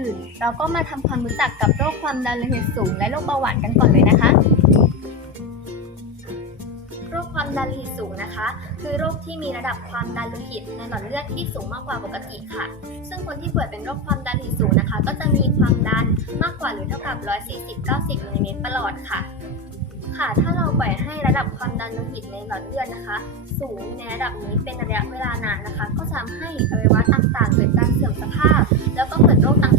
อื่น เราก็มาทำความรู้จักกับโรคความดันโลหิตสูง และโรคเบาหวานกันก่อนเลยนะคะ โรคความดันโลหิตสูงนะคะ คือโรคที่มีระดับความดันโลหิตในหลอดเลือดที่สูงมากกว่าปกติค่ะ ซึ่งคนที่ป่วยเป็นโรคความดันโลหิตสูงนะคะ ก็จะมีความดันมากกว่าหรือเท่ากับ 140-90มิลลิเมตรประหลอดค่ะค่ะถ้าเราปล่อยให้ระดับความดันโลหิตในหลอดเลือดนะคะ สูงในระดับนี้เป็นระยะเวลานานนะคะ ก็จะทำให้อวัยวะต่างๆเกิดการเสื่อมสภาพ แล้วก็เกิดโรคต่าง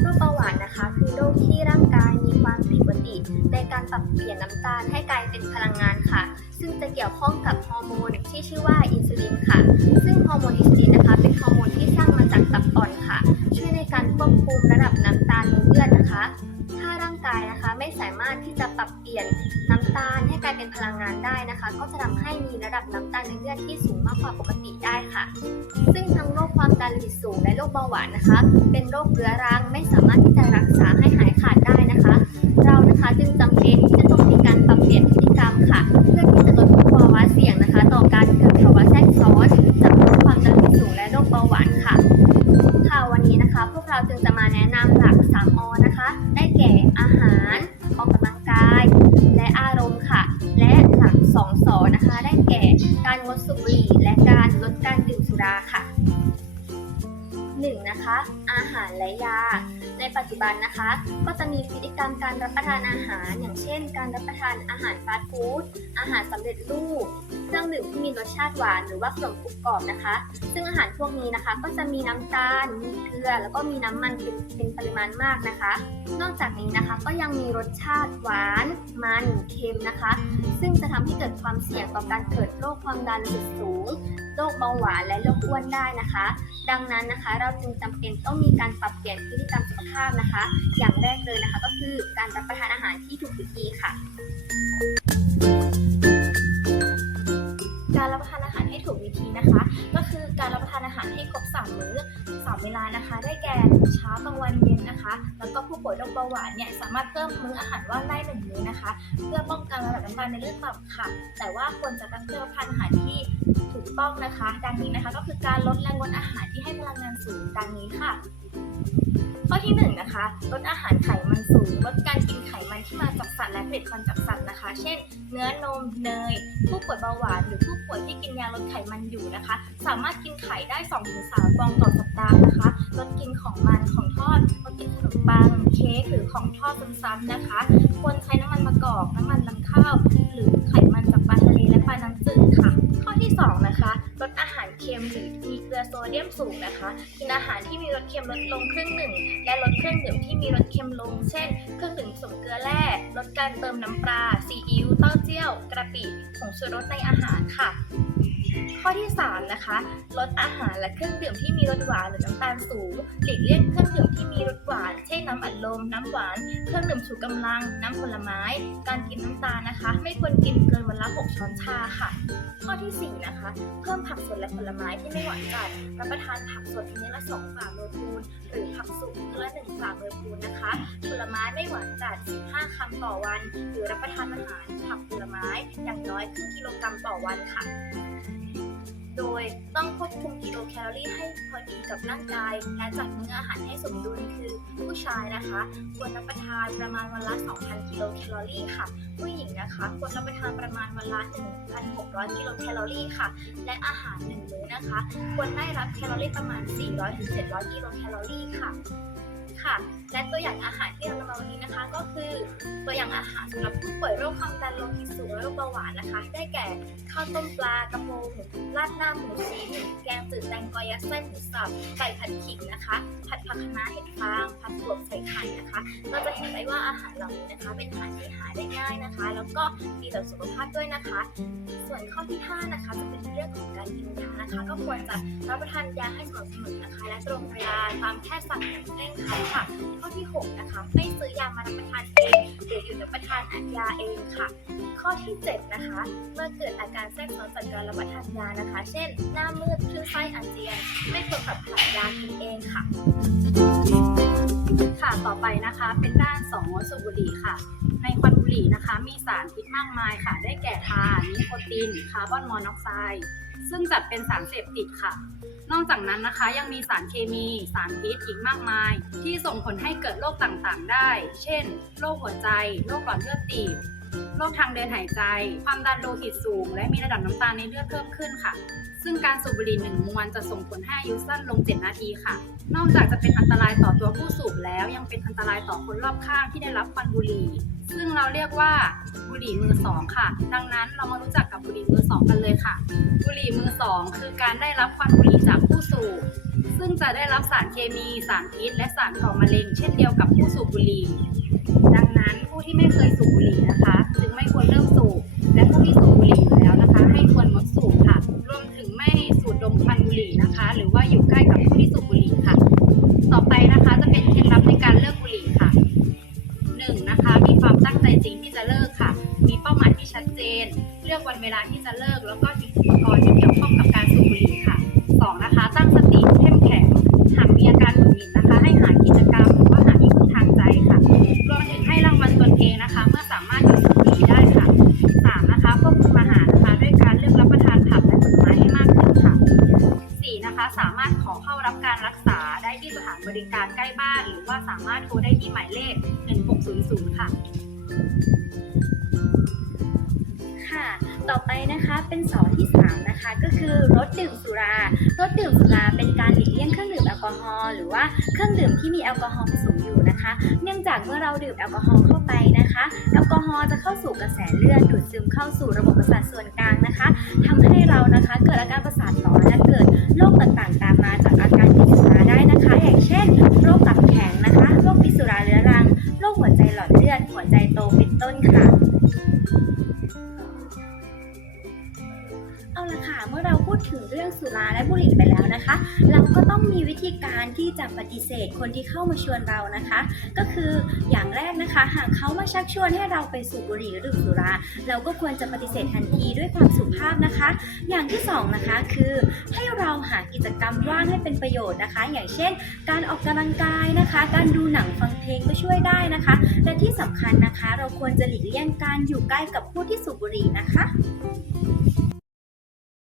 โรคเบาหวานนะคะ คือโรคที่ร่างกายมีความผิดปกติ ในการปรับเปลี่ยนน้ำตาลให้กลายเป็นพลังงานค่ะ ซึ่งจะเกี่ยวข้องกับฮอร์โมนที่ชื่อว่าอินซูลินค่ะ ซึ่งฮอร์โมนอินซูลินนะคะ เป็นฮอร์โมนที่สร้างมาจากตับอ่อนค่ะ ช่วยในการควบคุมระดับน้ำตาลในเลือดนะคะ ถ้าร่างกายนะคะไม่สามารถที่จะปรับเปลี่ยนน้ำ ตาลให้กลายเป็นพลังงานได้นะคะ ก็จะทำให้มีระดับน้ำตาลในเลือดที่สูงมากกว่าปกติได้ค่ะ ซึ่งทั้งโรคความดันโลหิตสูงและโรคเบาหวานนะคะ เป็นโรคเรื้อรังไม่สามารถที่จะรักษาให้หายขาดได้นะคะ เรานะคะจึงจำเป็นที่จะต้องมีการปรับเปลี่ยนพฤติกรรมค่ะ เพื่อที่จะลดภาวะเสี่ยงนะคะ ต่อการเกิดภาวะแทรกซ้อนจากโรคความดันโลหิตสูงและโรคเบาหวานค่ะค่ะวันนี้นะคะ พวกเราจึงจะมาแนะนำหลัก 3อนะคะ ได้แก่อาหารันนะคะ ก็จะมีพฤติกรรมการรับประทานอาหาร อย่างเช่น การรับประทานอาหารฟาสต์ฟู้ดอาหารสำเร็จรูปเครื่องดื่มที่มีรสชาติหวานหรือว่าขนมกรุบกรอบนะคะ ซึ่งอาหารพวกนี้นะคะ ก็จะมีน้ำตาล มีเกลือ แล้วก็มีน้ำมันเป็นปริมาณมากนะคะ นอกจากนี้นะคะก็ยังมีรสชาติหวาน มันเค็มนะคะ ซึ่งจะทำให้เกิดความเสี่ยงต่อการเกิดโรคความดันสูงโรคเบาหวานและโรคอ้วนได้นะคะ ดังนั้นนะคะ เราจึงจำเป็นต้องมีการปรับเปลี่ยนพฤติกรรมสุขภาพนะคะอย่างแรกเลยนะคะ ก็คือการรับประทานอาหารที่ถูกวิธีค่ะ การรับประทานอาหารให้ถูกวิธีนะคะ ก็คือการรับประทานอาหารให้ครบสามมื้อสามเวลานะคะ ได้แก่เโรคเบาหวานเนี่ยสามารถเพิ่มมื้ออาหารว่างได้หนึ่งมื้อนะคะ เพื่อป้องกันระดับน้ำตาลในเลือดต่ำค่ะ แต่ว่าควรจะรับประทานอาหารที่ถูกต้องนะคะ ดังนี้นะคะก็คือการลดแรงงดอาหารที่ให้พลังงานสูงดังนี้ค่ะ ข้อที่หนึ่งนะคะลดอาหารไขมันสูงลดการกินไข ผลิตภัณฑ์จากสัตว์นะคะ เช่น เนื้อนมเนย ผู้ป่วยเบาหวานหรือผู้ป่วยที่กินยาลดไขมันอยู่นะคะ สามารถกินไข่ได้ 2-3 ฟองต่อสัปดาห์นะคะลดกินของมันของทอดลดกินขนมปังเค้กหรือของทอดซ้ำๆนะคะ ควรใช้น้ำมันมะกอกน้ำมันลำข้าว หรือไขมันจาก ปลาทะเลและปลาน้ำจืดค่ะ ข้อที่สองนะคะลดอาหารเค็มหรือมีเกลือโซเดียมสูงนะคะกินอาหารที่มีรสเค็มลดลงครึ่งหนึ่ง และลดเครื่องดื่มที่มีรสเค็มลง เช่น เครื่องดื่มผสมเกลือแร่ลดการเติมน้ำปลาซีอิ๊วเต้าเจี้ยว กระปิผงชูรสในอาหารค่ะ ข้อที่ 3 นะคะ ลดอาหารและเครื่องดื่มที่มีรสหวานหรือน้ำตาลสูง หลีกเลี่ยงเครื่องดื่มที่มีรสหวาน เช่นน้ำอัดลม น้ำหวาน เครื่องดื่มชูกำลัง น้ำผลไม้ การกินน้ำตาลนะคะ ไม่ควรกินเกินวันละ 6 ช้อนชาค่ะ ข้อที่ 4 นะคะ เพิ่มผักสดและผลไม้ที่ไม่หวานจัด รับประทานผักสดมื้อละ 2 ฝ่ามือพูนหรือผักสุกมื้อละ 1 ฝ่ามือพูนนะคะ ผลไม้ไม่หวานจัด 15 คำต่อวัน หรือรับประทานอาหารผักผลไม้อย่างน้อยครึ่งกิโลกรัมต่อวันค่ะโดยต้องควบคุมกิโลแคลอรี่ให้พอดีกับร่างกาย และจัดมื้ออาหารให้สมดุลคือผู้ชายนะคะ ควรรับประทานประมาณวันละ 2,000 กิโลแคลอรี่ค่ะ ผู้หญิงนะคะ ควรรับประทานประมาณวันละ 1,600 กิโลแคลอรี่ค่ะ และอาหารหนึ่งมื้อนะคะ ควรได้รับแคลอรี่ประมาณ 400-700 กิโลแคลอรี่ค่ะค่ะและตัวอย่างอาหารที่เรานำมาวันนี้นะคะ ก็คือตัวอย่างอาหารสำหรับผู้ป่วยโรคความดันโลหิตสูง โรคเบาหวานนะคะ ได้แก่ข้าวต้มปลากระพงราดหน้าหมูชิ้นแกงจืดแตงกวายัดไส้หมูสับไก่ผัดขิงนะคะ ผัดผักคะน้าเห็ดฟางผัดถั่วใส่ไข่นะคะ เราจะเห็นได้ว่าอาหารเหล่านี้นะคะ เป็นอาหารที่หาได้ง่ายนะคะ แล้วก็ดีต่อสุขภาพด้วยนะคะ ส่วนข้อที่ 5 นะคะ จะเป็นเรื่องของการกินยานะคะ ก็ควรจะรับประทานยาให้สม่ำเสมอนะคะ และตรงเวลาตามแพทย์สั่งอย่างเคร่งครัดค่ะ ข้อที่ 6 นะคะ ไม่ซื้อยามารับประทานเองหรือหยุดรับประทานยาเองค่ะ ข้อที่7 นะคะ เมื่อเกิดอาการแทรกซ้อนจากการรับประทานยานะคะ เช่น หน้ามืดคลื่นไส้อาเจียน ไม่ควรขับถ่ายยากินเองค่ะ ค่ะต่อไปนะคะเป็นด้าน2งดสูบบุหรี่ค่ะ ในควันบุหรี่นะคะ มีสารพิษมากมายค่ะ ได้แก่ทานิโคตินคาร์บอนมอนอกไซด์ซึ่งจัดเป็นสารเสพติดค่ะนอกจากนั้นนะคะยังมีสารเคมีสารพิษอีกมากมาย ที่ส่งผลให้เกิดโรคต่างๆได้ เช่น โรคหัวใจ โรคหลอดเลือดตีบ โรคทางเดินหายใจ ความดันโลหิตสูง และมีระดับน้ำตาลในเลือดเพิ่มขึ้นค่ะ ซึ่งการสูบบุหรี่หนึ่งมวนจะส่งผลให้อายุสั้นลง 7 นาทีค่ะ นอกจากจะเป็นอันตรายต่อตัวผู้สูบแล้วยังเป็นอันตรายต่อคนรอบข้างที่ได้รับควันบุหรี่ ซึ่งเราเรียกว่าบุหรี่มือสองค่ะ ดังนั้นเรามารู้จักกับบุหรี่มือสองกันเลยค่ะ บุหรี่มือสองคือการได้รับควันบุหรี่จากผู้สูบซึ่งจะได้รับสารเคมี สารพิษ และสารก่อมะเร็ง เช่นเดียวกับผู้สูบบุหรี่ ดังนั้นผู้ที่ไม่เคยสูบบุหรี่นะคะ จึงไม่ควรเริ่มสูบ และผู้ที่สูบบุหรี่อยู่แล้วนะคะ ให้ควรงดสูบค่ะ รวมถึงไม่สูดดมควันบุหรี่นะคะ หรือว่าอยู่ใกล้กับผู้ที่สูบบุหรี่ค่ะ ต่อไปนะคะจะเป็นเคล็ดลับในการเลิกบุหรี่ค่ะหนึ่งนะคะ มีความตั้งใจจริงที่จะเลิกค่ะ มีเป้าหมายที่ชัดเจน เลือกวันเวลาที่จะเลิก แล้วก็ทิ้งอุปกรณ์ที่เกี่ยวข้องกับการสูบบุหรี่ค่ะสองนะคะ ตั้งสติเข้มแข็ง หากมีอาการารถขอเข้ารับการรักษาได้ที่สถานบริการใกล้บ้าน หรือว่าสามารถโทรได้ที่หมายเลข 1600 ค่ะ ค่ะ ต่อไปนะคะเป็นสอนที่ 3 นะคะ ก็คือรถดื่มสุรารถดื่มสุราเป็นการหลีกเลี่ยงเครื่องดื่มแอลกอฮอล์หรือว่าเครื่องดื่มที่มีแอลกอฮอล์ผสมอยู่นะคะ เนื่องจากเมื่อเราดื่มแอลกอฮอล์เข้าไปนะคะ แอลกอฮอล์จะเข้าสู่กระแสเลือดดูดซึมเข้าสู่ระบบประสาทส่วนกลางนะคะทำให้เรานะคะเกิดอาการประสาทหลอนและเกิด ละค่ะ เมื่อเราพูดถึงเรื่องสุราและบุหรี่ไปแล้วนะคะ เราก็ต้องมีวิธีการที่จะปฏิเสธคนที่เข้ามาชวนเรานะคะ ก็คืออย่างแรกนะคะ หากเขามาชักชวนให้เราไปสูบบุหรี่หรือดื่มสุรา เราก็ควรจะปฏิเสธทันทีด้วยความสุภาพนะคะ อย่างที่สองนะคะคือให้เราหากิจกรรมว่างให้เป็นประโยชน์นะคะ อย่างเช่น การออกกำลังกายนะคะ การดูหนังฟังเพลงก็ช่วยได้นะคะ และที่สำคัญนะคะ เราควรจะหลีกเลี่ยงการอยู่ใกล้กับผู้ที่สูบบุหรี่นะคะ